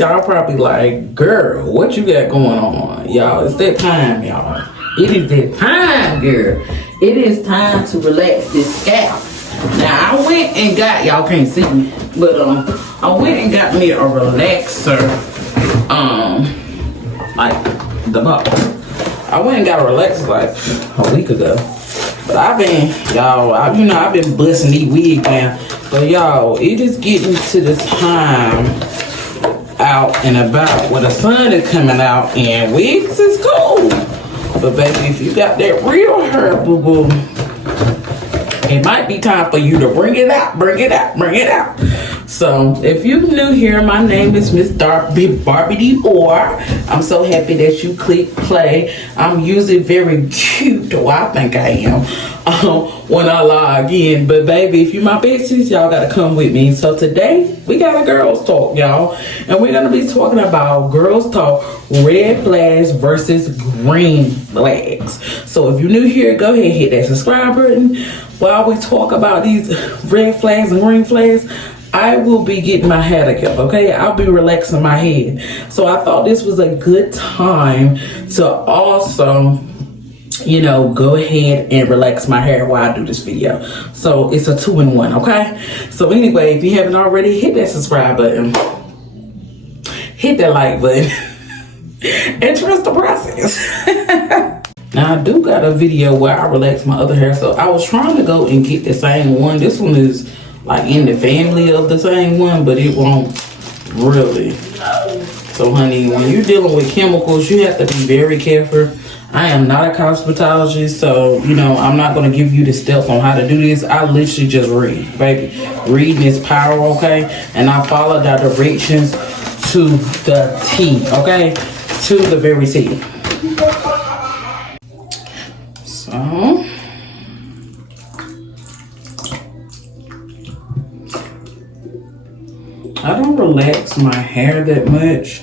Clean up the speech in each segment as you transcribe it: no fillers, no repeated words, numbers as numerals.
y'all probably like, girl, what you got going on? Y'all, it's that time, y'all. It is that time, girl. It is time to relax this scalp. Now, I went and got, y'all can't see me, but I went and got me a relaxer, like the box. I went and got a relaxer like a week ago. But I've been, y'all, I've been busting these wigs down. So y'all, it is getting to the time out and about where the sun is coming out and wigs is cool. But baby, if you got that real hair, boo-boo, it might be time for you to bring it out, bring it out, bring it out. So if you're new here, my name is Miss Barbie Dior. I'm so happy that you click play. I'm usually very cute, or I think I am, when I log in. But baby, if you my besties, y'all gotta come with me. So today we got a girls talk, y'all, and we're gonna be talking about girls talk, red flags versus green flags. So if you're new here, go ahead and hit that subscribe button. While we talk about these red flags and green flags, I will be getting my hair together, okay? I'll be relaxing my head. So I thought this was a good time to also, you know, go ahead and relax my hair while I do this video. So it's a 2-in-1, okay? So anyway, if you haven't already, hit that subscribe button. Hit that like button. And trust the process. Now I do got a video where I relax my other hair. So I was trying to go and get the same one. This one is like in the family of the same one, but it won't really. So honey, when you're dealing with chemicals, you have to be very careful. I am not a cosmetologist, so you know I'm not going to give you the steps on how to do this. I literally just read, baby. Reading is power, okay? And I follow the directions to the T, okay? To the very T. So I don't relax my hair that much.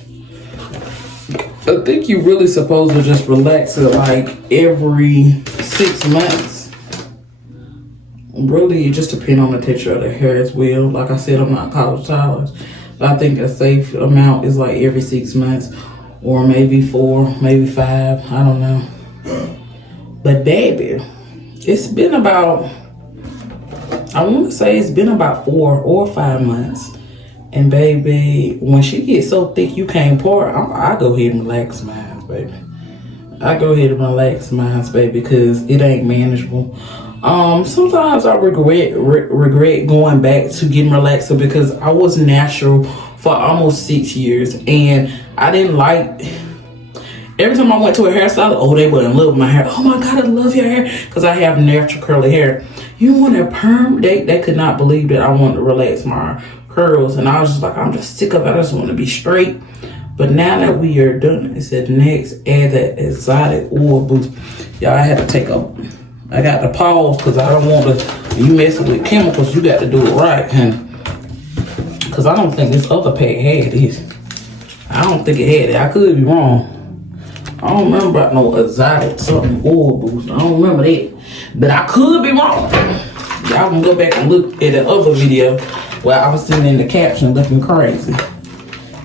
I think you're really supposed to just relax it like every 6 months. Really, it just depends on the texture of the hair as well. Like I said, I'm not cosmetologist, but I think a safe amount is like every 6 months, or maybe 4, maybe 5. I don't know. But baby, it's been about, I want to say it's been about 4 or 5 months. And baby, when she gets so thick you can't pour, I go ahead and relax mine, baby. I go ahead and relax mine, baby, because it ain't manageable. Sometimes I regret going back to getting relaxer because I was natural for almost 6 years, and I didn't like. Every time I went to a hairstylist, oh, they were in love with my hair. Oh my God, I love your hair, because I have natural curly hair. You want a perm? They could not believe that I wanted to relax my curls, and I was just like, I'm just sick of it. I just want to be straight. But now that we are done, it said next, add that exotic oil boost. Y'all, I had to take I got to pause because I don't want to. When you messing with chemicals, you got to do it right, because I don't think this other pack had this. I don't think it had it. I could be wrong. I don't remember about no exotic something oil boost. I don't remember that, but I could be wrong. Y'all can go back and look at the other video where I was sitting in the caption looking crazy.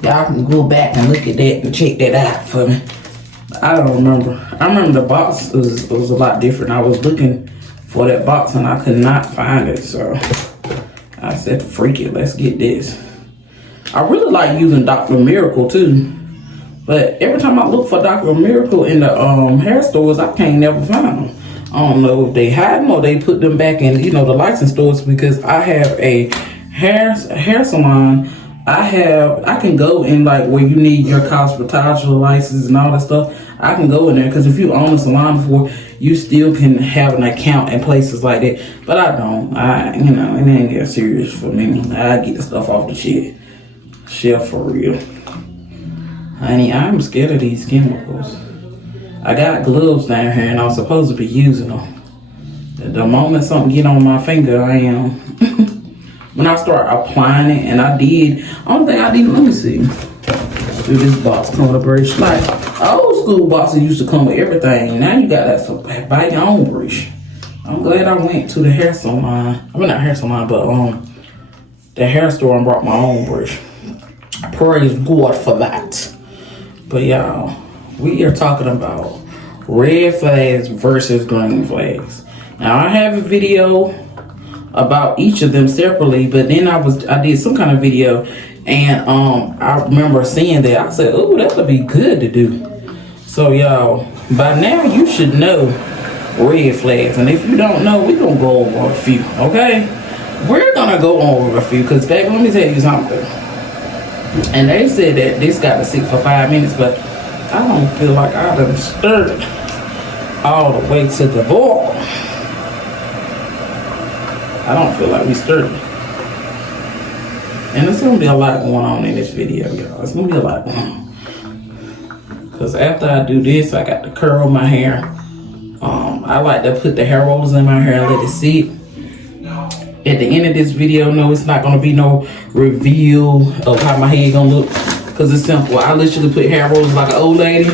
Y'all can go back and look at that and check that out for me. I don't remember. I remember the box was a lot different. I was looking for that box and I could not find it. So I said, freak it, let's get this. I really like using Dr. Miracle too. But every time I look for Dr. Miracle in the hair stores, I can't never find them. I don't know if they hide them or they put them back in, you know, the licensed stores, because I have a hair salon. I can go in like where you need your cosmetology license and all that stuff. I can go in there, because if you own a salon before, you still can have an account in places like that. But I don't. You know, it ain't that serious for me. I get the stuff off the shelf for real. Honey, I'm scared of these chemicals. I got gloves down here and I'm supposed to be using them. The moment something get on my finger, I am. When I start applying it, and I did, only thing I did, let me see. Do this box come with a brush. Like, old school boxes used to come with everything. Now you got that, so buy your own brush. I'm glad I went to the hair salon. I mean, not hair salon, but the hair store and brought my own brush. Praise God for that. But y'all, we are talking about red flags versus green flags. Now I have a video about each of them separately, but then I did some kind of video, and I remember seeing that. I said, oh, that would be good to do. So y'all, by now you should know red flags, and if you don't know, we're gonna go over a few. Okay, we're gonna go over a few, because baby, let me tell you something. And they said that this got to sit for 5 minutes, but I don't feel like I done stirred it all the way to the boil. I don't feel like we stirred it. And there's gonna be a lot going on in this video, y'all. It's gonna be a lot going on. Because after I do this, I got to curl my hair. I like to put the hair rollers in my hair and let it sit. At the end of this video, no, it's not gonna be no reveal of how my hair gonna look, because it's simple. I literally put hair rollers like an old lady,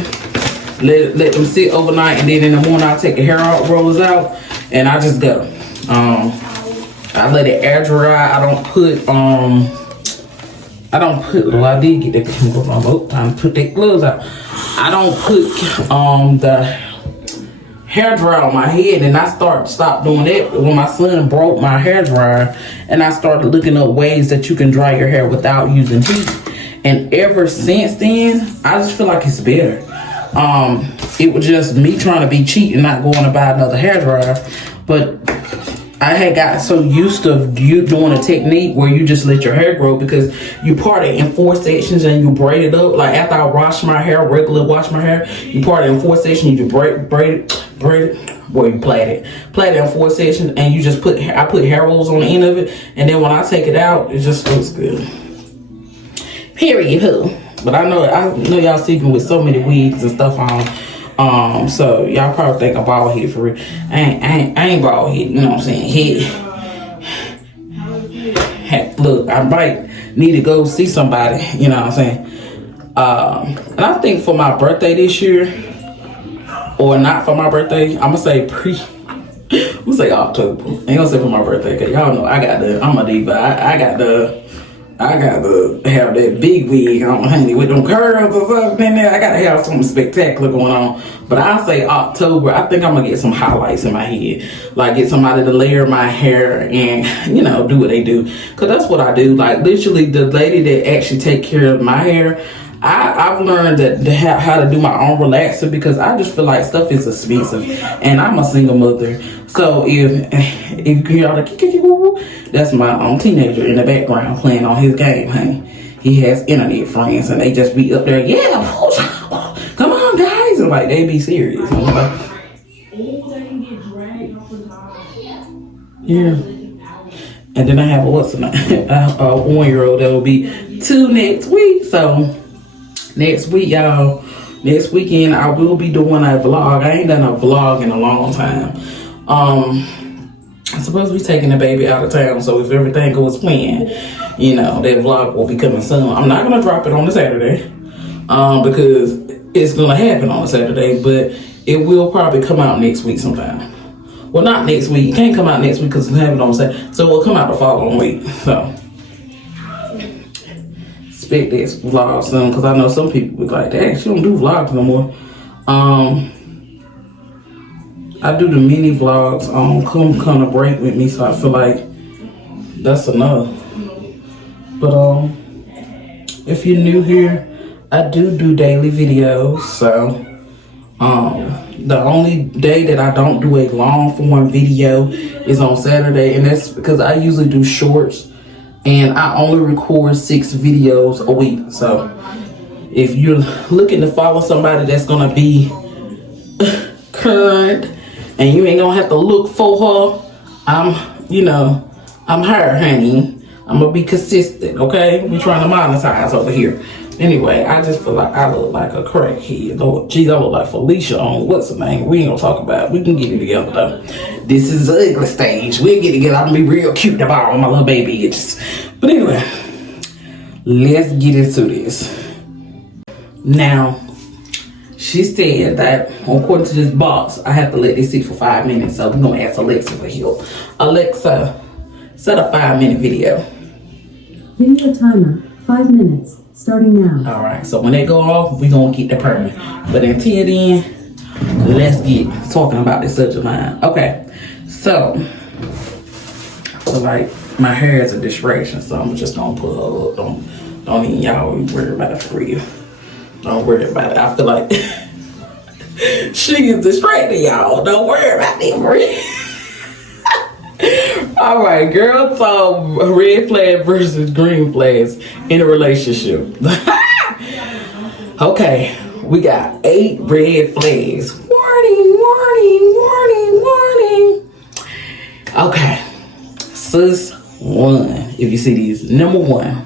let them sit overnight, and then in the morning I take the hair rollers out and I just go. I let it air dry. I did get that. I put that gloves out. I don't put the hair dryer on my head, and I stopped doing that when my son broke my hair dryer, and I started looking up ways that you can dry your hair without using heat. And ever since then, I just feel like it's better. It was just me trying to be cheap and not going to buy another hair dryer, but I had got so used to you doing a technique where you just let your hair grow, because you part it in 4 sections and you braid it up. Like after I wash my hair, wash my hair, you part it in 4 sections, you just braid it, boy, you plait it in 4 sections, and you just I put hair rolls on the end of it, and then when I take it out, it just looks good. Period, who? But I know y'all sleeping with so many wigs and stuff on. So y'all probably think I'm bald headed for real. I ain't bald headed, you know what I'm saying? Look, I might need to go see somebody, you know what I'm saying? And I think for my birthday this year, or not for my birthday, I'm gonna say we'll say October. I ain't gonna say for my birthday, cause y'all know I'm a diva. I got to have that big wig on, honey, with them curls or something in there. I gotta have something spectacular going on. But I'll say October, I think I'm gonna get some highlights in my head. Like get somebody to layer my hair and, you know, do what they do. Cause that's what I do. Like literally the lady that actually take care of my hair, I've learned how to do my own relaxer, because I just feel like stuff is expensive, and I'm a single mother. So if you hear all the that's my teenager in the background playing on his game, honey. He has internet friends, and they just be up there, yeah, come on guys, and like they be serious. Yeah. And then I have a 1-year-old that will be 2 next week. So next week, y'all, next weekend, I will be doing a vlog. I ain't done a vlog in a long time. I'm supposed to be taking the baby out of town, so if everything goes planned, you know, that vlog will be coming soon. I'm not gonna drop it on a Saturday, because it's gonna happen on a Saturday, but it will probably come out next week sometime. Well, not next week. It can't come out next week because it's happening on Saturday, so it will come out the following week. So expect this vlog soon, because I know some people be like, dang, she don't do vlogs no more. I do the mini vlogs on Come Kind of Break with me, so I feel like that's enough. But if you're new here, I do daily videos. So the only day that I don't do a long form video is on Saturday, and that's because I usually do shorts, and I only record 6 videos a week. So if you're looking to follow somebody that's gonna be current and you ain't gonna have to look for her, I'm her, honey. I'm gonna be consistent, okay? We trying to monetize over here. Anyway, I just feel like I look like a crackhead. Lord, geez, I look like Felicia on what's her name? We ain't gonna talk about it. We can get it together though. This is the ugly stage. We'll get together. I'm gonna be real cute about all my little baby itches. But anyway, let's get into this. Now, she said that according to this box, I have to let this sit for 5 minutes. So we're gonna ask Alexa for help. Alexa, set a 5-minute video. Video timer, 5 minutes. Starting now. All right, so when they go off, we gonna get the permit. But until then, let's get talking about this subject line. Okay, so like my hair is a distraction, so I'm just gonna put her up. Don't even y'all worry about it for real. Don't worry about it. I feel like she is distracted, y'all. Don't worry about it for real. All right, girl. So red flag versus green flags in a relationship. Okay, we got 8 red flags. Warning, warning, warning, warning. Okay, sis 1. If you see these, number 1,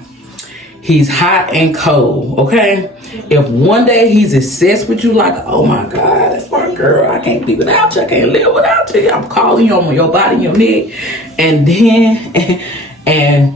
he's hot and cold. Okay, if one day he's obsessed with you, like, oh my God, that's my girl. I can't be without you. I can't live without you. I'm calling you on your body, your neck, and then and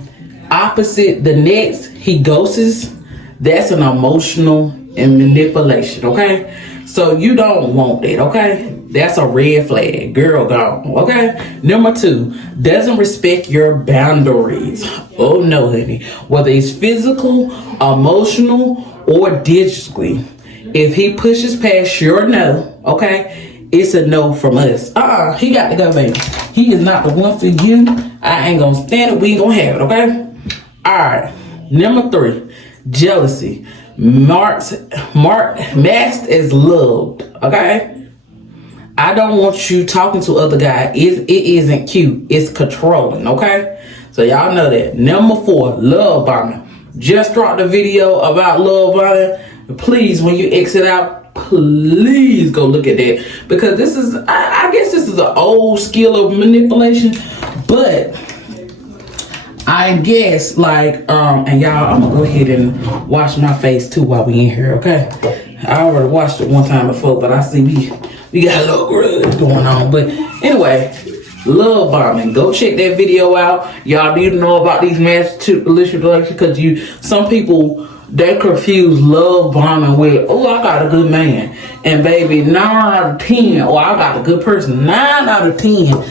opposite the next, he ghosts. That's an emotional and manipulation. Okay, so you don't want that. Okay, that's a red flag. Girl gone. Okay, number 2, doesn't respect your boundaries. Oh no, honey. Whether it's physical, emotional, or digitally, if he pushes past your no, okay, it's a no from us. He got to go, baby. He is not the one for you. I ain't gonna stand it. We ain't gonna have it. Okay. All right. Number 3, jealousy. Masked as loved. Okay. I don't want you talking to other guys. It isn't cute. It's controlling. Okay. So y'all know that. Number 4, love bombing. Just dropped a video about love bombing. Please, when you exit out, please go look at that, because this is, I guess this is an old skill of manipulation, but I guess like and y'all, I'm gonna go ahead and wash my face too while we in here. Okay, I already washed it one time before, but I see we got a little grudge going on. But anyway, love bombing. Go check that video out. Y'all need to know about these Alicia because some people, they confuse love bombing with, oh, I got a good man. And baby, 9 out of 10, oh, I got a good person. 9 out of 10,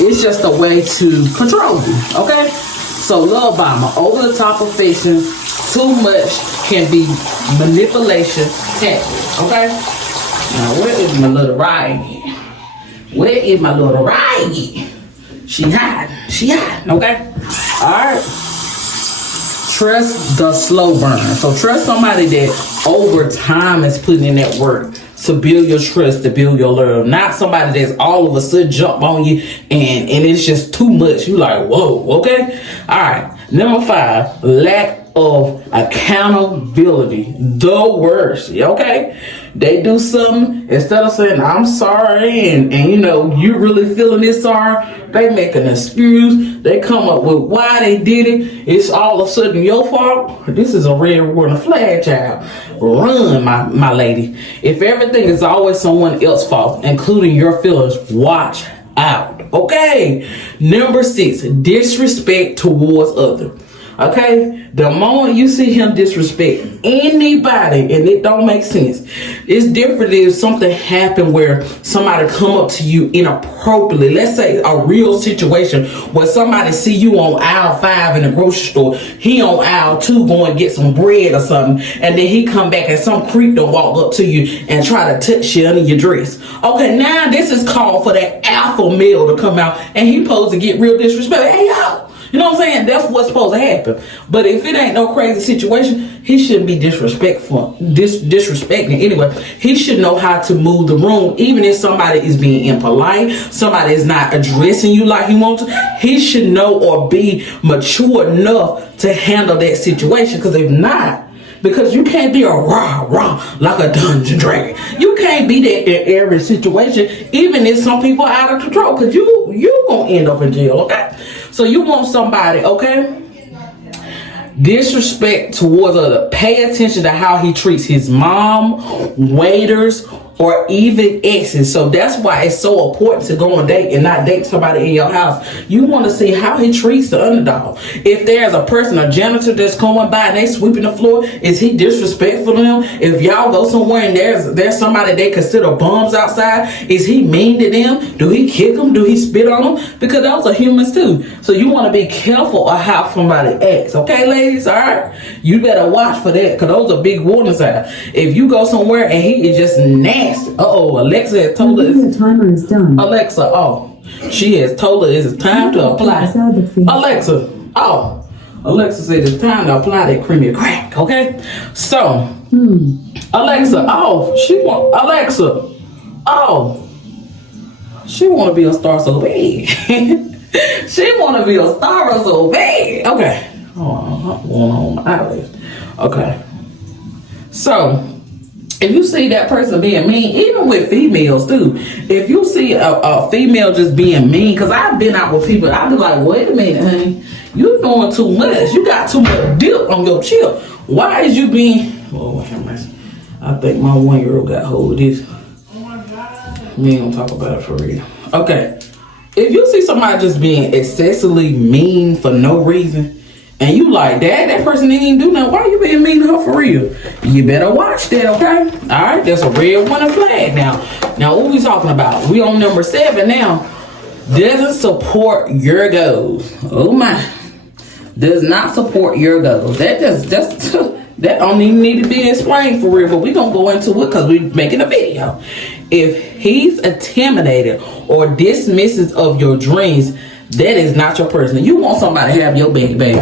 it's just a way to control you, okay? So love bombing, over the top affection, too much can be manipulation tactics, okay? Now, where is my little Ryan? Where is my little Ryan? She hiding, okay? All right. Trust the slow burn. So trust somebody that over time is putting in that work to build your trust, to build your love. Not somebody that's all of a sudden jump on you and it's just too much. You like, whoa, okay? All right. Number 5, lack of accountability. The worst, okay? They do something, instead of saying, I'm sorry, and you know, you really feeling this sorry, they make an excuse. They come up with why they did it. It's all of a sudden your fault. This is a red warning flag, child. Run, my lady. If everything is always someone else's fault, including your feelings, watch out, okay? Number 6, disrespect towards others. Okay, the moment you see him disrespect anybody and it don't make sense, it's different if something happened where somebody come up to you inappropriately. Let's say a real situation where somebody see you on aisle 5 in the grocery store, he on aisle 2 going to get some bread or something, and then he come back and some creep done walk up to you and try to touch you under your dress. Okay, now this is called for that alpha male to come out and he supposed to get real disrespectful. Hey, yo. You know what I'm saying? That's what's supposed to happen. But if it ain't no crazy situation, he shouldn't be disrespecting anyway. He should know how to move the room, even if somebody is being impolite, somebody is not addressing you like he wants to. He should know or be mature enough to handle that situation. Because if not, because you can't be a rah like a Dungeon Dragon. You can't be that in every situation, even if some people are out of control, because you gonna end up in jail, okay? So you want somebody, okay? Disrespect towards others. Pay attention to how he treats his mom, waiters, or even exes. So that's why it's so important to go on a date and not date somebody in your house. You want to see how he treats the underdog. If there's a person, a janitor that's coming by and they sweeping the floor, is he disrespectful to them? If y'all go somewhere and there's somebody they consider bums outside, is he mean to them? Do he kick them? Do he spit on them? Because those are humans too. So you want to be careful of how somebody acts. Okay, ladies? All right? You better watch for that, because those are big warning signs. If you go somewhere and he is just nasty. Alexa has told us. The timer is done. Alexa, she has told us it's time to apply. Alexa, Alexa said it's time to apply that creamy crack. Okay, so Alexa, she want to be a star so bad. She want to be a star so bad. Okay, on my eyelids. Okay, so. If you see that person being mean, even with females too, if you see a female just being mean, because I've been out with people, I'll be like, wait a minute, honey, you doing too much. You got too much dip on your chip. Why is you being, I think my 1-year-old got hold of this. We ain't gonna talk about it for real. Okay, if you see somebody just being excessively mean for no reason, and you like, Dad, that person didn't even do nothing. Why you being mean to her for real? You better watch that, okay? All right, that's a red warning flag now. Now, what we talking about? We on number 7 now. Doesn't support your goals. Oh my. Does not support your goals. That that don't even need to be explained for real, but we gonna go into it because we making a video. If he's intimidated or dismisses of your dreams, that is not your person. You want somebody to have your baby.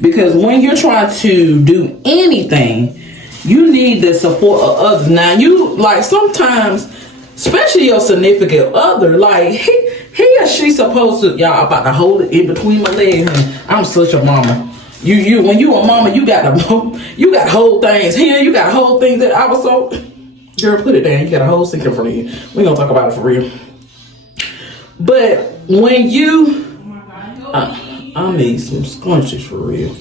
Because when you're trying to do anything, you need the support of others. Now, you, like, sometimes, especially your significant other, like, he or she supposed to, y'all about to hold it in between my legs. I'm such a mama. You when you a mama, you got whole things here, you got whole things that I was so, girl, put it down. You got a whole sink in front of you. We gonna talk about it for real. But when you, I need some scrunchies for real.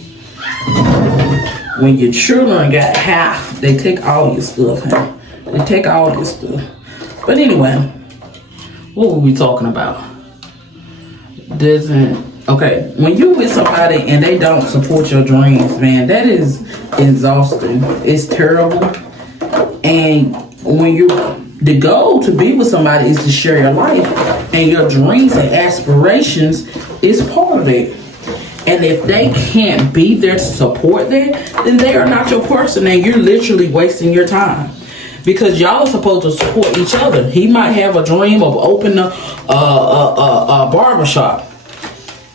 When your children got half, they take all your stuff, huh? They take all your stuff. But anyway, what were we talking about? Okay, when you with somebody and they don't support your dreams, man, that is exhausting. It's terrible. And when the goal to be with somebody is to share your life, and your dreams and aspirations is part of it. And if they can't be there to support that, then they are not your person, and you're literally wasting your time. Because y'all are supposed to support each other. He might have a dream of opening a barbershop.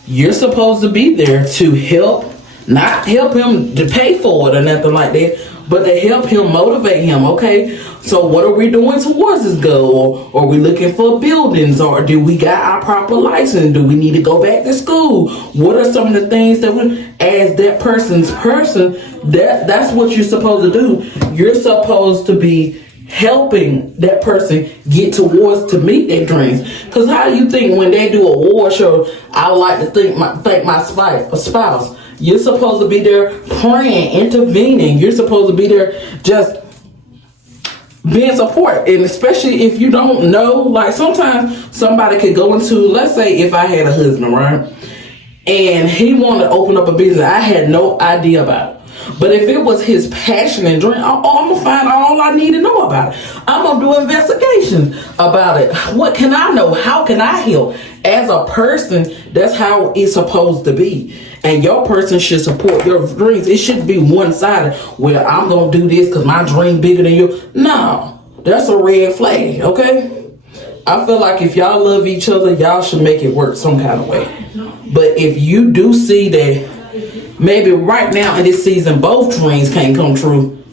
You're supposed to be there to help, not help him to pay for it or nothing like that, but to help him, motivate him. Okay, so what are we doing towards this goal? Or are we looking for buildings? Or do we got our proper license? Do we need to go back to school? What are some of the things that we, as that person's person, that's what you're supposed to do. You're supposed to be helping that person get towards to meet their dreams. Because how do you think when they do a award show, I like to thank my spouse. You're supposed to be there praying, intervening. You're supposed to be there just being support. And especially if you don't know, like sometimes somebody could go into, let's say if I had a husband, right? And he wanted to open up a business I had no idea about. But if it was his passion and dream, I'm going to find all I need to know about it. I'm going to do investigations about it. What can I know? How can I help? As a person, that's how it's supposed to be. And your person should support your dreams. It shouldn't be one-sided where I'm going to do this because my dream bigger than you. No, that's a red flag, okay? I feel like if y'all love each other, y'all should make it work some kind of way. But if you do see that maybe right now in this season, both dreams can't come true,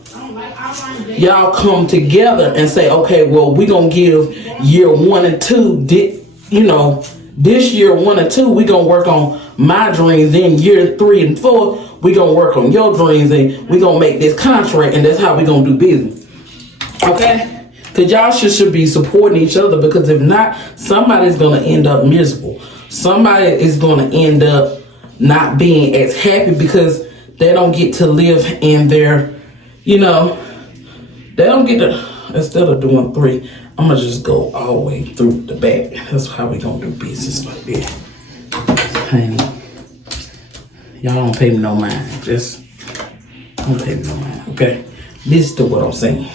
y'all come together and say, okay, well, we're going to give year 1 and 2, this year 1 and 2, we're going to work on my dreams. Then year 3 and 4, we're going to work on your dreams, and we're going to make this contract, and that's how we're going to do business. Okay? Because y'all should be supporting each other, because if not, somebody's going to end up miserable. Somebody is going to end up not being as happy because they don't get to live in their, they don't get to, instead of doing 3, I'm gonna just go all the way through the back. That's how we gonna do business like that. Honey, y'all don't pay me no mind. Just don't pay me no mind, okay? Listen to what I'm saying.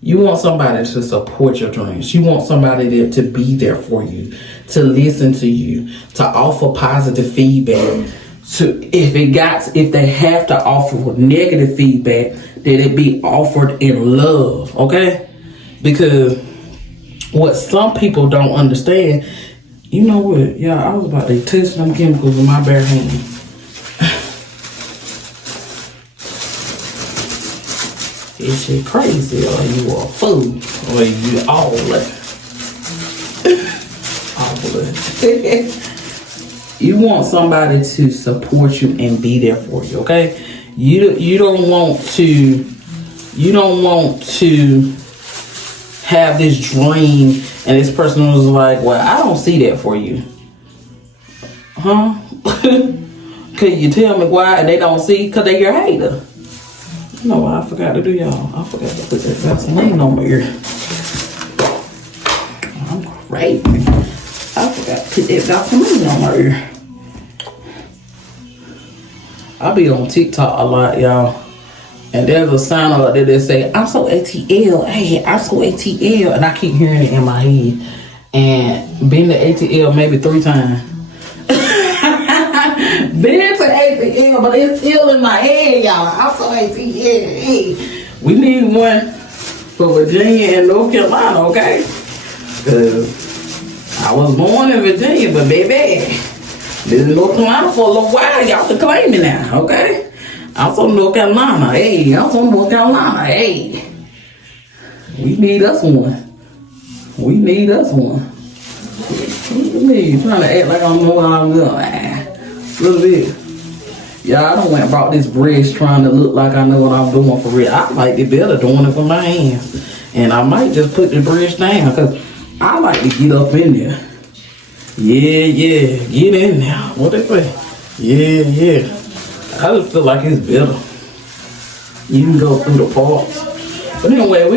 You want somebody to support your dreams. You want somebody there to be there for you, to listen to you, to offer positive feedback. So if they have to offer negative feedback, that it be offered in love, okay? Because what some people don't understand, you know what, y'all, I was about to touch them chemicals with my bare hand. Is shit crazy, or you a fool, or you all that. You want somebody to support you and be there for you, okay? You don't want to have this dream and this person was like, well, I don't see that for you. Huh? Can you tell me why they don't see? Because they your hater. You know what I forgot to do, y'all? I forgot to put that Vaseline on my ear. I'm crazy. I forgot to put that Vaseline on my ear. I be on TikTok a lot, y'all. And there's a sign up there that say, I'm so ATL. Hey, I'm so ATL. And I keep hearing it in my head. And been to ATL maybe 3 times. Been to ATL, but it's still in my head, y'all. I'm so ATL. Hey, we need one for Virginia and North Carolina, okay? Because I was born in Virginia, but baby, lived in North Carolina for a little while. Y'all can claim me now, okay? I'm from North Carolina. Hey, I'm from North Carolina. Hey, we need us one. We need us one. Look at me trying to act like I don't know what I'm doing. Look at this. Y'all, I done went and brought this brush trying to look like I know what I'm doing for real. I like it better doing it with my hands. And I might just put the brush down because I like to get up in there. Yeah, get in there. What they say? Yeah. I just feel like it's better. You can go through the parts. But anyway,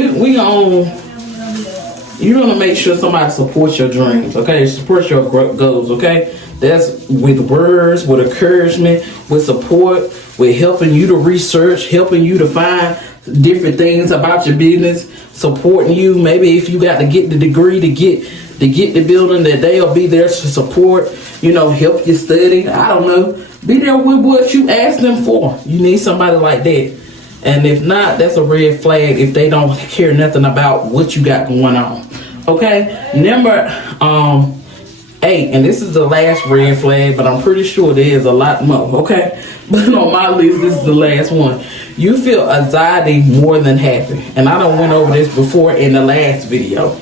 you're gonna make sure somebody supports your dreams, okay? Support your goals, okay? That's with words, with encouragement, with support, with helping you to research, helping you to find different things about your business, supporting you. Maybe if you got to get the degree to get the building, that they'll be there to support, help you study. I don't know. Be there with what you ask them for. You need somebody like that. And if not, that's a red flag if they don't care nothing about what you got going on. Okay? Number 8, and this is the last red flag, but I'm pretty sure there is a lot more, okay? But on my list, this is the last one. You feel anxiety more than happy. And I done went over this before in the last video.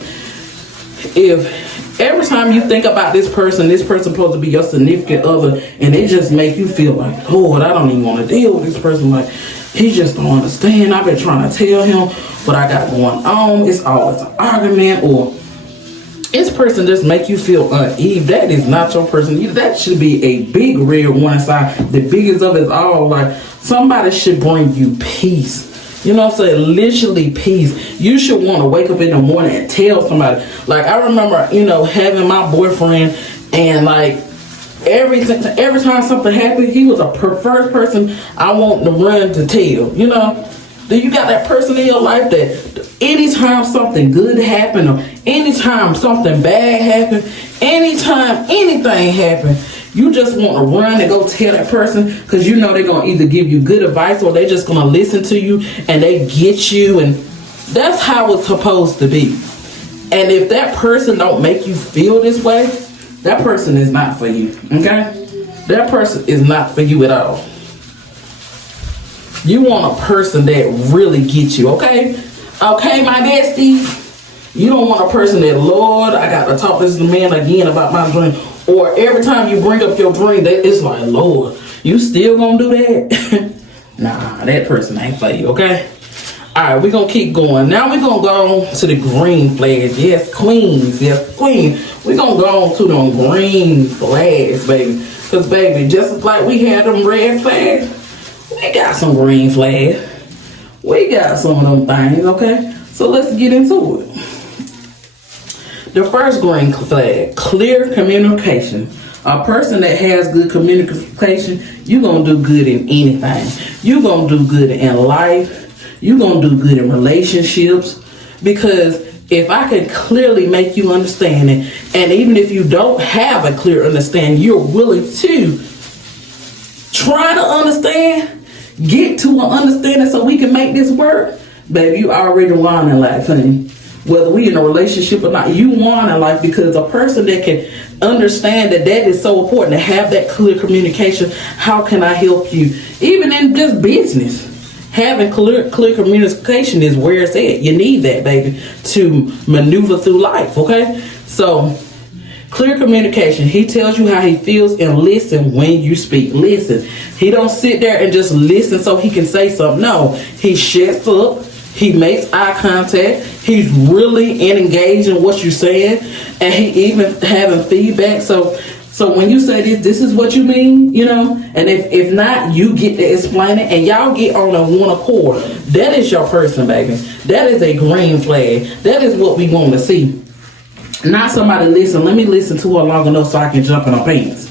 If every time you think about this person supposed to be your significant other, and it just make you feel like, Lord, I don't even want to deal with this person. Like, he just don't understand. I've been trying to tell him what I got going on. It's always an argument, or this person just make you feel uneasy. That is not your person. That should be a big red warning sign. The biggest of it all, like, somebody should bring you peace. You know what I'm saying? Literally peace. You should want to wake up in the morning and tell somebody. Like, I remember, having my boyfriend, and like every time something happened, he was a first person I want to run to tell. Do you got that person in your life that anytime something good happened, or anytime something bad happened, anytime anything happened, you just want to run and go tell that person, because they're going to either give you good advice or they're just going to listen to you and they get you. And that's how it's supposed to be. And if that person don't make you feel this way, that person is not for you, okay? That person is not for you at all. You want a person that really gets you, okay? Okay, my bestie? You don't want a person that, Lord, I got to talk to this man again about my dream. Or every time you bring up your dream, it's like, Lord, you still gonna do that? Nah, that person ain't for you, okay? All right, we're gonna keep going. Now we're gonna go on to the green flags. Yes, queens. Yes, queen. We're gonna go on to them green flags, baby. Because, baby, just like we had them red flags, we got some green flags. We got some of them things, okay? So let's get into it. The first green flag, clear communication. A person that has good communication, you're going to do good in anything. You're going to do good in life. You're going to do good in relationships. Because if I can clearly make you understand it, and even if you don't have a clear understanding, you're willing to try to understand, get to an understanding so we can make this work, baby, you already won in life, honey. Whether we in a relationship or not, you won in life, because a person that can understand that is so important, to have that clear communication. How can I help you? Even in just business, having clear communication is where it's at. You need that, baby, to maneuver through life, okay? So, clear communication. He tells you how he feels and listen when you speak. Listen. He don't sit there and just listen so he can say something. No, he shuts up. He makes eye contact. He's really engaged in what you're saying, and he even having feedback. So when you say this is what you mean, you know. And if not, you get to explain it, and y'all get on a one accord. That is your person, baby. That is a green flag. That is what we want to see. Not somebody listen. Let me listen to her long enough so I can jump in her pants.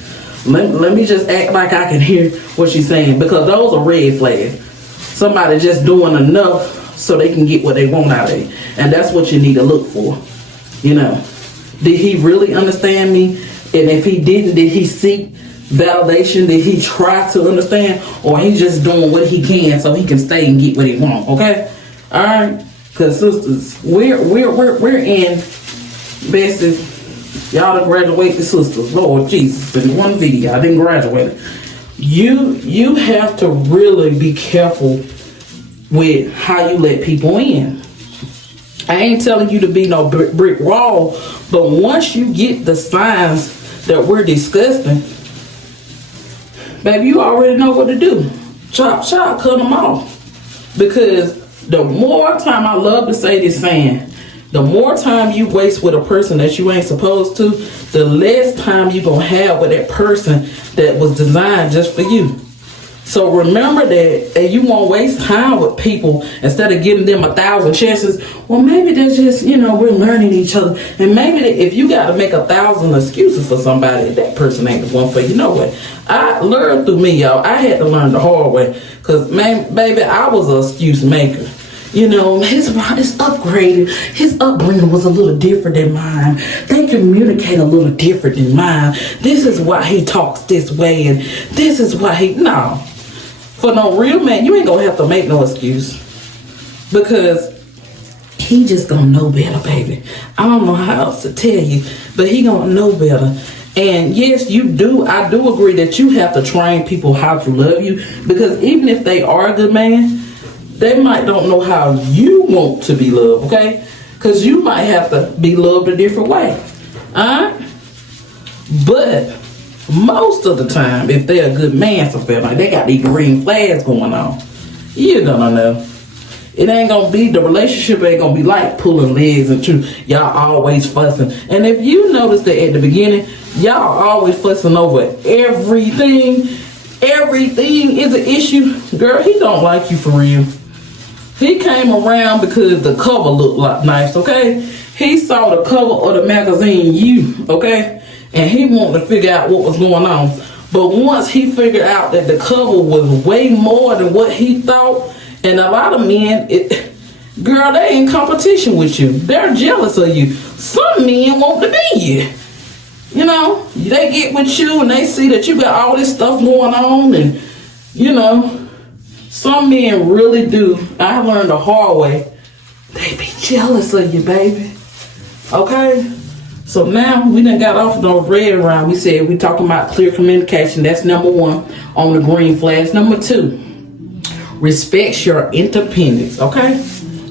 Let me just act like I can hear what she's saying, because those are red flags. Somebody just doing enough so they can get what they want out of it. And that's what you need to look for. You know, did he really understand me? And if he didn't, did he seek validation? Did he try to understand? Or he just doing what he can so he can stay and get what he want? Okay? Alright? Because sisters, we're in Besties. Y'all done graduate the sisters. Lord Jesus, in one video, I didn't graduate. You have to really be careful with how you let people in. I ain't telling you to be no brick wall, but once you get the signs that we're discussing, baby, you already know what to do. Chop, cut them off. Because the more time, I love to say this saying, the more time you waste with a person that you ain't supposed to, the less time you gonna have with that person that was designed just for you. So remember that, and you won't waste time with people instead of giving them 1,000 chances. Well, maybe they're just, we're learning each other. And maybe if you got to make 1,000 excuses for somebody, that person ain't the one for you. You know what? I learned through me, y'all. I had to learn the hard way. Because, man, baby, I was an excuse maker. His upgraded. His upbringing was a little different than mine. They communicate a little different than mine. This is why he talks this way, and this is why no. For no real man, you ain't gonna have to make no excuse, because he just gonna know better, baby. I don't know how else to tell you, but he gonna know better. And yes, I do agree that you have to train people how to love you, because even if they are a good man, they might don't know how you want to be loved, okay? Because you might have to be loved a different way, alright? But most of the time, if they're a good man, so feel like they got these green flags going on, you're gonna know. It ain't gonna be, the relationship ain't gonna be like pulling legs and y'all always fussing. And if you notice that at the beginning, y'all always fussing over everything is an issue, girl, he don't like you for real. He came around because the cover looked like nice, okay? He saw the cover of the magazine, okay? And he wanted to figure out what was going on. But once he figured out that the cover was way more than what he thought, and a lot of men, girl, they in competition with you. They're jealous of you. Some men want to be you. They get with you and they see that you got all this stuff going on, and, some men really do. I learned the hard way. They be jealous of you, baby. Okay? So now we done got off those red round. We said we talking about clear communication. That's number one on the green flags. Number two, respects your independence. Okay?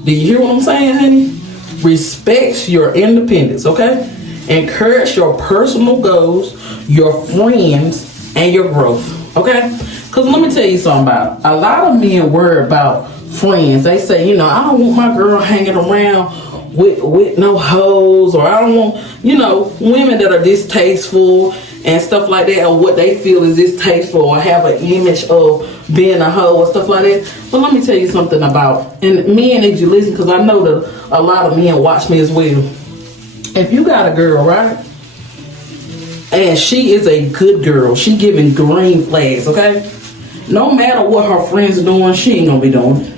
Do you hear what I'm saying, honey? Respects your independence. Okay? Encourage your personal goals, your friends, and your growth. Okay? Because let me tell you something about it. A lot of men worry about friends. They say, I don't want my girl hanging around with no hoes, or I don't want, women that are distasteful and stuff like that, or what they feel is distasteful, or have an image of being a hoe or stuff like that. But let me tell you something about, and men, if you listen, because I know that a lot of men watch me as well. If you got a girl, right, and she is a good girl, she giving green flags, okay? No matter what her friends are doing, she ain't gonna be doing it.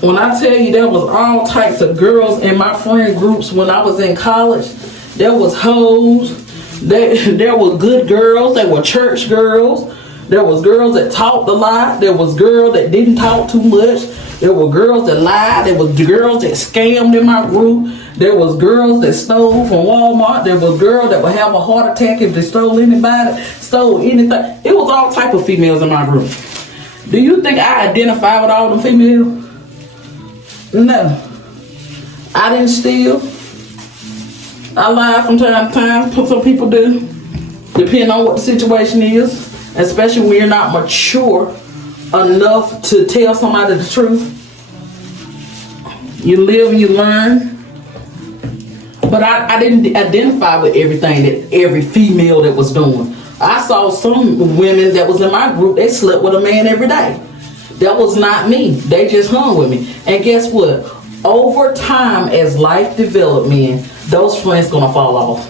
When I tell you there was all types of girls in my friend groups when I was in college, there was hoes, there were good girls, there were church girls, there was girls that talked a lot, there was girls that didn't talk too much, there were girls that lied, there was girls that scammed in my group, there was girls that stole from Walmart, there was girls that would have a heart attack if they stole anything. It was all type of females in my group. Do you think I identify with all them females? No. I didn't steal. I lie from time to time. Some people do. Depending on what the situation is. Especially when you're not mature enough to tell somebody the truth. You live and you learn. But I didn't identify with everything that every female that was doing. I saw some women that was in my group, they slept with a man every day. That was not me. They just hung with me. And guess what? Over time, as life developed, man, those friends gonna fall off.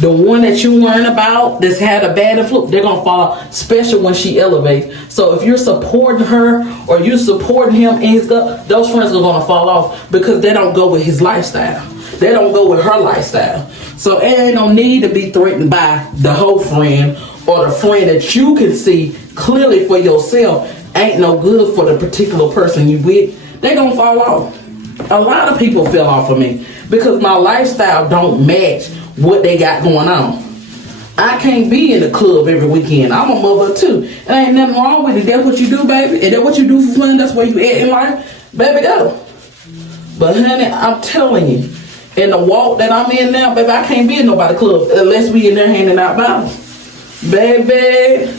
The one that you learn about that's had a bad influence, they're gonna fall, especially when she elevates. So if you're supporting her or you're supporting him in his gut, those friends are gonna fall off because they don't go with his lifestyle. They don't go with her lifestyle. So it ain't no need to be threatened by the whole friend or the friend that you can see clearly for yourself ain't no good for the particular person you with. They gonna fall off. A lot of people fell off of me because my lifestyle don't match what they got going on. I can't be in the club every weekend. I'm a mother too. And ain't nothing wrong with it. That's what you do, baby. And that's what you do for fun. That's where you at in life. Baby, go. But honey, I'm telling you, in the walk that I'm in now, baby, I can't be in nobody's club unless we in there handing out Bibles. Baby,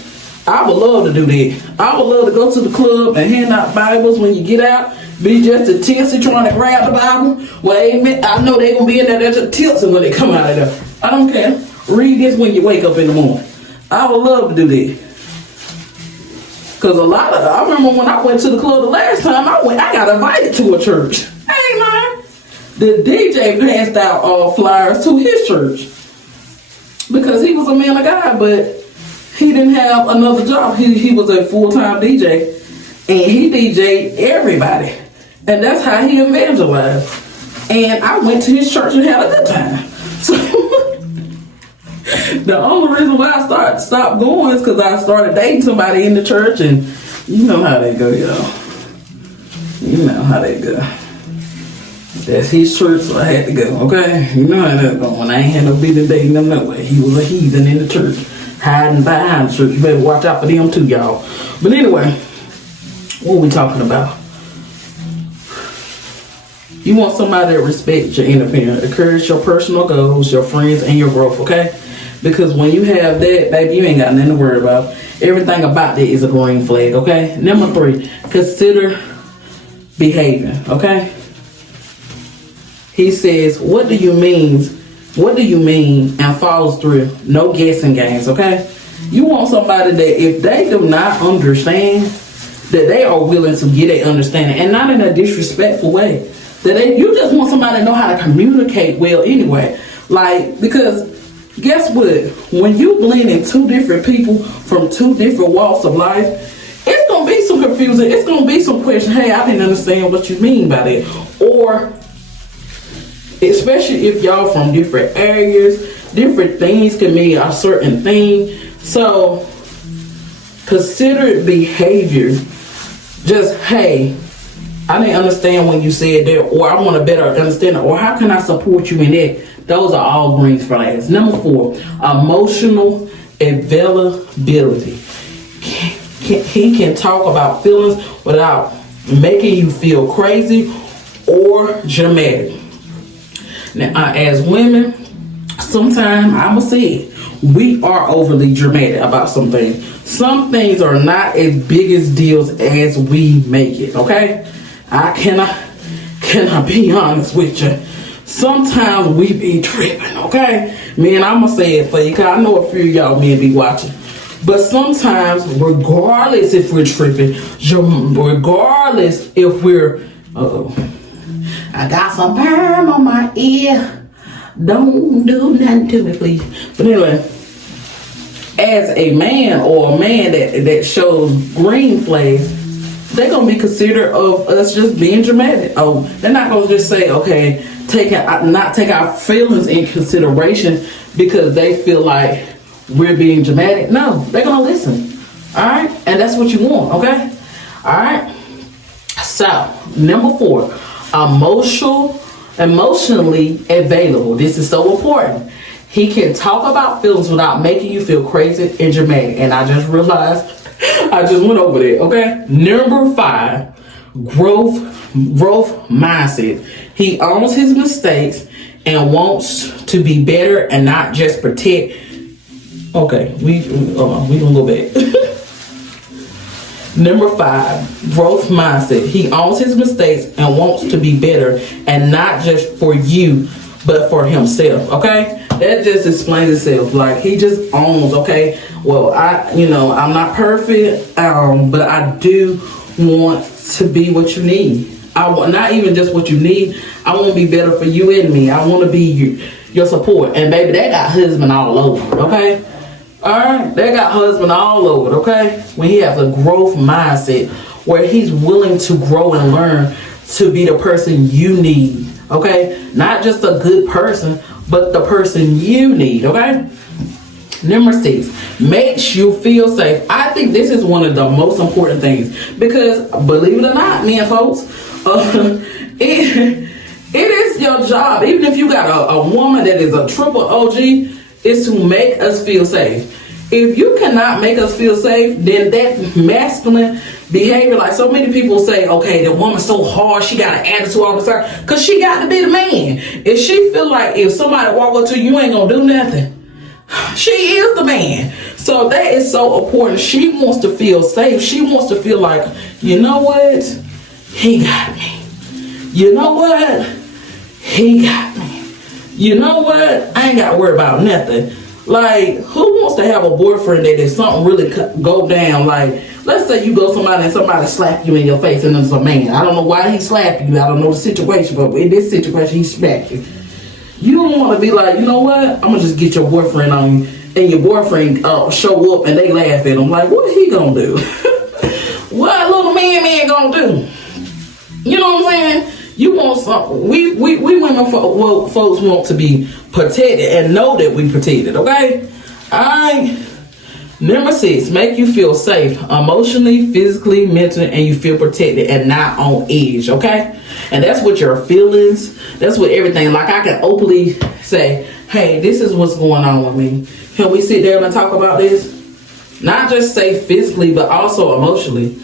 I would love to do that. I would love to go to the club and hand out Bibles when you get out. Be just a tipsy trying to grab the Bible. Well, amen. I know they're going to be in there. They're just tipsy when they come out of there. I don't care. Read this when you wake up in the morning. I would love to do that. Because I remember when I went to the club the last time I got invited to a church. Hey, man. The DJ passed out flyers to his church. Because he was a man of God, but he didn't have another job. He was a full-time DJ. And he DJ'd everybody. And that's how he evangelized. And I went to his church and had a good time. So the only reason why I stopped going is because I started dating somebody in the church, and you know how they go, y'all. You know how they go. That's his church, so I had to go, okay? You know how that going. I ain't had no business dating them no way. He was a heathen in the church, hiding behind the church. You better watch out for them too, y'all. But anyway, what are we talking about? You want somebody that respects your independence, encourage your personal goals, your friends, and your growth, okay? Because when you have that, baby, you ain't got nothing to worry about. Everything about that is a green flag, okay? Number 3, consider behaving, okay? He says, what do you mean? What do you mean? And follows through. No guessing games, okay? You want somebody that if they do not understand, that they are willing to get a understanding, and not in a disrespectful way. You just want somebody to know how to communicate well anyway. Like, because guess what? When you blend in 2 different people from 2 different walks of life, it's going to be some confusion. It's going to be some question. Hey, I didn't understand what you mean by that. Or, especially if y'all from different areas, different things can mean a certain thing. So, considerate behavior. Just, hey, I didn't understand when you said that, or I want to better understand it, or how can I support you in that? Those are all green flags. Number 4, emotional availability. He can talk about feelings without making you feel crazy or dramatic. Now, as women, sometimes I'm going to say it, we are overly dramatic about some things. Some things are not as big as deals as we make it, okay? I cannot be honest with you. sometimes we be tripping, okay? Man, I'ma say it for you, cause I know a few of y'all men be watching. But sometimes, regardless if we're tripping, regardless if we're, I got some perm on my ear. Don't do nothing to me, please. But anyway, as a man or a man that shows green flags, they're gonna be considered of us just being dramatic. Oh, they're not gonna just say, okay, not take our feelings in consideration because they feel like we're being dramatic. No, they're gonna listen. All right, and that's what you want. Okay, all right. So number 4, emotionally available. This is so important. He can talk about feelings without making you feel crazy and dramatic. And I just realized I just went over there. Okay, number 5, growth mindset. He owns his mistakes and wants to be better and not just protect. Okay, we gonna go back. Number 5, growth mindset. He owns his mistakes and wants to be better, and not just for you, but for himself. Okay, that just explains itself. Like, he just owns. Okay, well, I'm not perfect, but I do want to be what you need. I want not even just what you need. I want to be better for you and me. I want to be your support. And baby, they got husband all over. Okay. Alright, they got husband all over it, okay? When he has a growth mindset where he's willing to grow and learn to be the person you need, okay? Not just a good person, but the person you need, okay? Number 6, makes you feel safe. I think this is one of the most important things because, believe it or not, men folks, it is your job. Even if you got a woman that is a triple OG, is to make us feel safe. If you cannot make us feel safe, then that masculine behavior, like so many people say, okay, the woman's so hard, she got an attitude all the time, because she got to be the man. If she feel like if somebody walk up to you ain't gonna do nothing, she is the man. So that is so important. She wants to feel safe. She wants to feel like, you know what? He got me. You know what? He got me. You know what? I ain't got to worry about nothing. Like, who wants to have a boyfriend that if something really go down, like, let's say you go somebody and somebody slap you in your face and it's a man. I don't know why he slapped you. I don't know the situation, but in this situation, he smacked you. You don't want to be like, you know what? I'm going to just get your boyfriend on you. And your boyfriend show up and they laugh at him. Like, what he going to do? What little man going to do? You know what I'm saying? You want something. We women folks want to be protected and know that we protected, okay? Alright. Number 6, make you feel safe emotionally, physically, mentally, and you feel protected and not on edge, okay? And that's what your feelings, that's what everything, like I can openly say, hey, this is what's going on with me. Can we sit down and talk about this? Not just say physically, but also emotionally.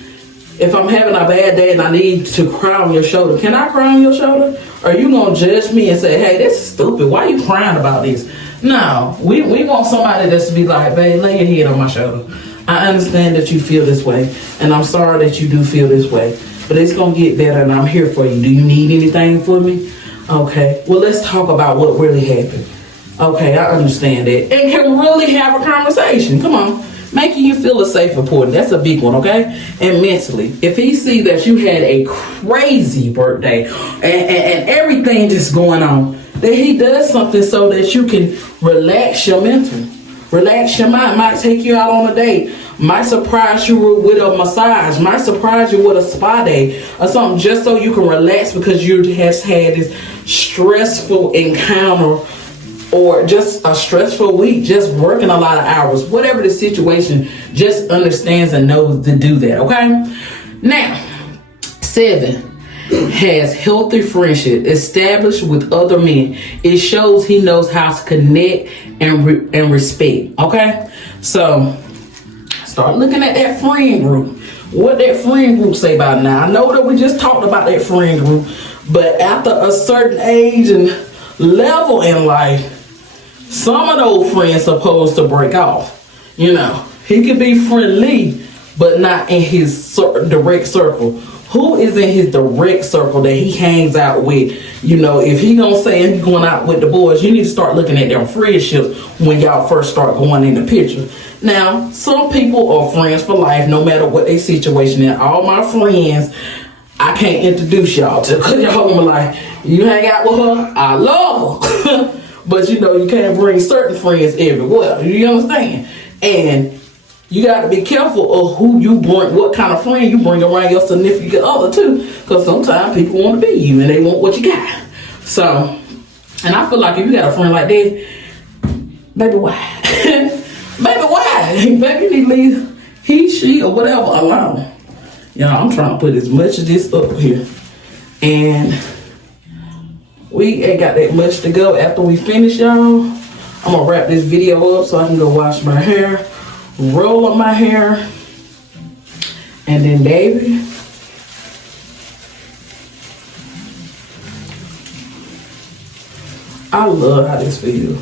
If I'm having a bad day and I need to cry on your shoulder, can I cry on your shoulder? Or are you going to judge me and say, hey, that's stupid. Why are you crying about this? No, we want somebody that's to be like, babe, lay your head on my shoulder. I understand that you feel this way. And I'm sorry that you do feel this way. But it's going to get better and I'm here for you. Do you need anything for me? Okay. Well, let's talk about what really happened. Okay, I understand that. And can really have a conversation. Come on. Making you feel safe and important. That's a big one, okay? And mentally, if he see that you had a crazy birthday and everything just going on, then he does something so that you can relax your mental. Relax your mind. Might take you out on a date. Might surprise you with a massage. Might surprise you with a spa day or something just so you can relax because you has had this stressful encounter or just a stressful week, just working a lot of hours, whatever the situation, just understands and knows to do that, okay? Now, 7, has healthy friendship established with other men. It shows he knows how to connect and respect, okay? So, start looking at that friend group. What that friend group say about it now? I know that we just talked about that friend group, but after a certain age and level in life, some of those friends supposed to break off. You know, he could be friendly, but not in his direct circle. who is in his direct circle that he hangs out with. You know, if he don't say he's going out with the boys, you need to start looking at their friendships when y'all first start going in the picture. Now, some people are friends for life, no matter what their situation is. All my friends, I can't introduce y'all to, because y'all gonna be like, you hang out with her, I love her. But you know, you can't bring certain friends everywhere. You understand? And you got to be careful of who you bring, what kind of friend you bring around your significant other too. Because sometimes people want to be you and they want what you got. So, and I feel like if you got a friend like that, baby, why? Baby, why? Baby, you need to leave he, she, or whatever alone. Y'all, I'm trying to put as much of this up here. And we ain't got that much to go after we finish, y'all. I'm going to wrap this video up so I can go wash my hair, roll up my hair, and then, baby, I love how this feels.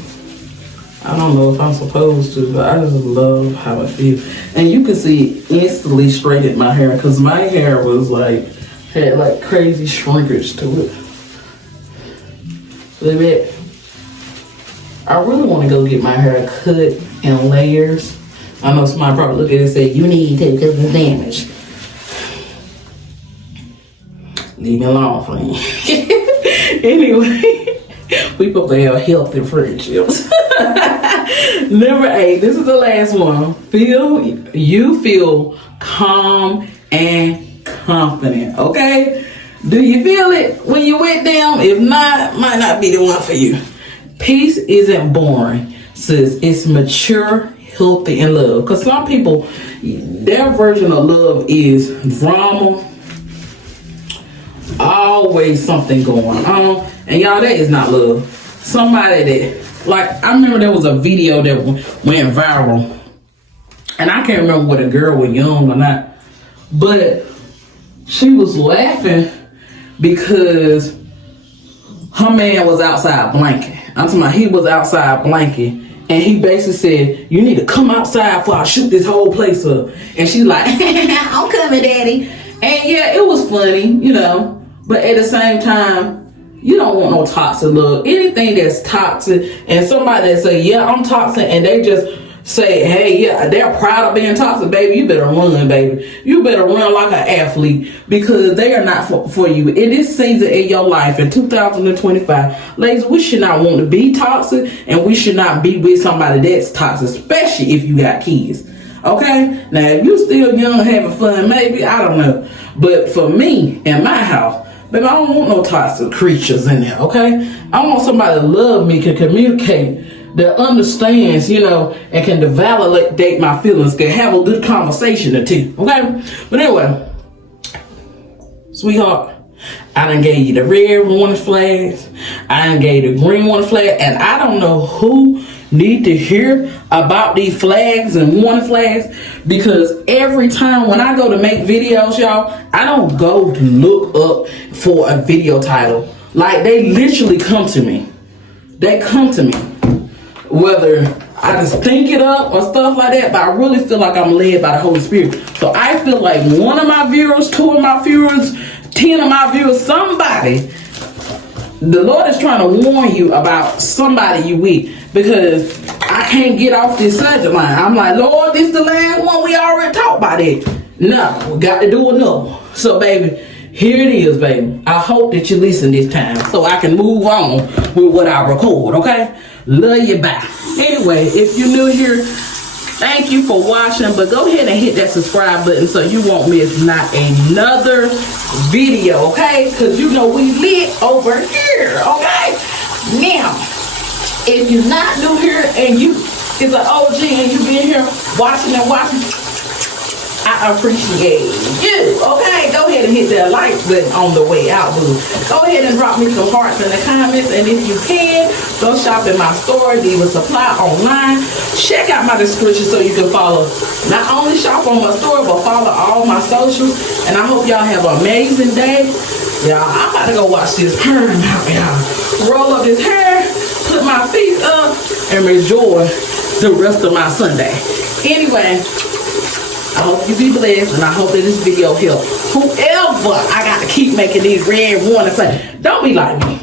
I don't know if I'm supposed to, but I just love how it feels. And you can see instantly straightened my hair, because my hair was like, had like crazy shrinkage to it. Baby, I really want to go get my hair cut in layers. I know somebody probably look at it and say, you need to because it's damaged. Leave me alone, friend. Anyway, we supposed to have healthy friendships. Number 8, this is the last one. You feel calm and confident, okay? Do you feel it when you're with them? If not, might not be the one for you. Peace isn't boring, sis. It's mature, healthy, and love. Because some people, their version of love is drama, always something going on. And y'all, that is not love. Somebody that, like, I remember there was a video that went viral. And I can't remember whether the girl was young or not. But she was laughing because her man was outside blanking. I'm talking about he was outside blanking. And he basically said, you need to come outside before I shoot this whole place up. And she's like, I'm coming, daddy. And yeah, it was funny, you know. But at the same time, you don't want no toxic love. Anything that's toxic, and somebody that say, yeah, I'm toxic, and they just say, hey, yeah, they're proud of being toxic, baby, you better run, baby. You better run like an athlete, because they are not for you. In this season in your life, in 2025, ladies, we should not want to be toxic, and we should not be with somebody that's toxic, especially if you got kids. Okay? Now, if you still young, having fun, maybe, I don't know. But for me, in my house, baby, I don't want no toxic creatures in there, okay? I want somebody to love me, can communicate, that understands, you know, and can validate my feelings, can have a good conversation or two, okay? But anyway, sweetheart, I done gave you the red warning flags, I done gave the green warning flag, and I don't know who need to hear about these flags and warning flags, because every time when I go to make videos, y'all, I don't go to look up for a video title. Like, they literally come to me. They come to me. Whether I just think it up or stuff like that, but I really feel like I'm led by the Holy Spirit. So I feel like one of my viewers, 2 of my viewers, 10 of my viewers, somebody, the Lord is trying to warn you about somebody you with, because I can't get off this subject line. I'm like, Lord, this the last one, we already talked about it. No, we got to do another. So baby, here it is, baby. I hope that you listen this time so I can move on with what I record, okay? Love you, bye. Anyway, if you're new here, thank you for watching, but go ahead and hit that subscribe button so you won't miss not another video, okay? Because you know we lit over here, okay? Now, if you're not new here and you is an OG and you've been here watching and watching, I appreciate you, okay? Go ahead and hit that like button on the way out, boo. Go ahead and drop me some hearts in the comments, and if you can, go shop in my store, Diva Supply online. Check out my description so you can follow, not only shop on my store, but follow all my socials. And I hope y'all have an amazing day. Y'all, I'm about to go watch this perm out, y'all. Roll up this hair, put my feet up, and enjoy the rest of my Sunday. Anyway, I hope you be blessed, and I hope that this video helps whoever I got to keep making these red warning flags. Don't be like me.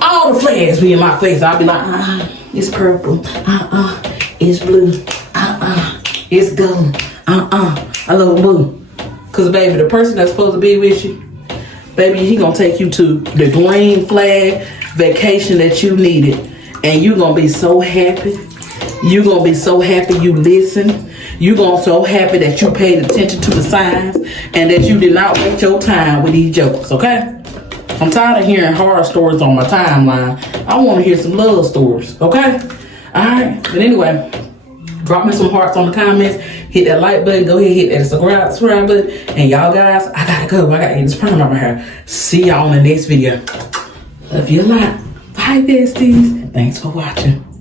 All the flags be in my face. I'll be like, it's purple. It's blue. It's gold. I love blue. Cause baby, the person that's supposed to be with you, baby, he gonna take you to the green flag vacation that you needed. And you gonna be so happy. You gonna be so happy you listened. You gonna be so happy that you paid attention to the signs and that you did not waste your time with these jokes, okay? I'm tired of hearing horror stories on my timeline. I want to hear some love stories, okay? All right, but anyway, drop me some hearts on the comments. Hit that like button. Go ahead, hit that subscribe button. And y'all guys, I gotta go. I gotta get this perm out my hair. See y'all in the next video. Love you a lot. Bye, besties. Thanks for watching.